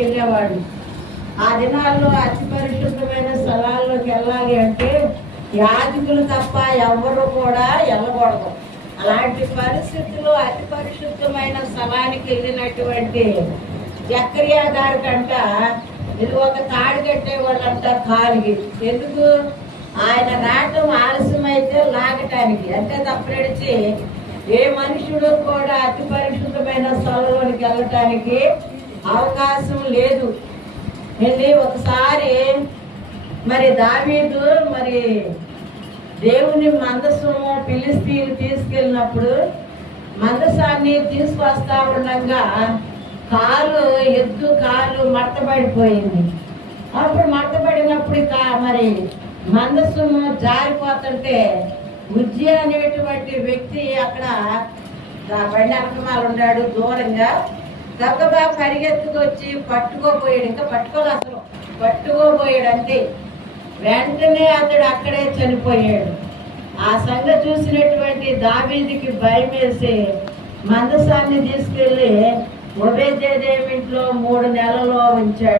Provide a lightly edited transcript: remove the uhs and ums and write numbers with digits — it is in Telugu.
వెళ్ళేవాడు. ఆ దినాల్లో అతి పరిశుద్ధమైన స్థలాల్లోకి వెళ్ళాలి అంటే యాజకులు తప్ప ఎవ్వరూ కూడా వెళ్ళకూడదు. అలాంటి పరిస్థితుల్లో అతి పరిశుద్ధమైన స్థలానికి వెళ్ళినటువంటి జకర్యా గారి కంట ఇది ఒక తాడు కట్టేవాళ్ళంట కాలికి. ఎందుకు? ఆయన రావటం ఆలస్యమైతే లాగటానికి. అంతే తప్పనిడిచి ఏ మనుషుడు కూడా అతి పరిశుద్ధమైన స్థలంలోనికి వెళ్ళటానికి అవకాశం లేదు. వెళ్ళి ఒకసారి మరి దావీదు మరి దేవుని మందసము ఫిలిస్తీన్లు తీసుకెళ్ళినప్పుడు మందసాన్ని తీసుకొస్తా ఉండగా ఎద్దు కాలు మడతబడిపోయింది. అప్పుడు మడతబడినప్పుడు మరి మందసము జారిపోతుంటే ఉజ్జి అనేటువంటి వ్యక్తి అక్కడ బండి వెనకమాల ఉన్నాడు. దూరంగా గబగబా పరిగెత్తుకొచ్చి పట్టుకోపోయాడు. ఇంకా పట్టుకోలేదు, అసలు పట్టుకోపోయాడు అంతే. వెంటనే అతడు అక్కడే చనిపోయాడు. ఆ సంగతి చూసినటువంటి దావీదుకి భయం వేసి మందసాన్ని తీసుకెళ్లి ఒబేదెదోము ఇంట్లో 3 నెలలు ఉంచాడు.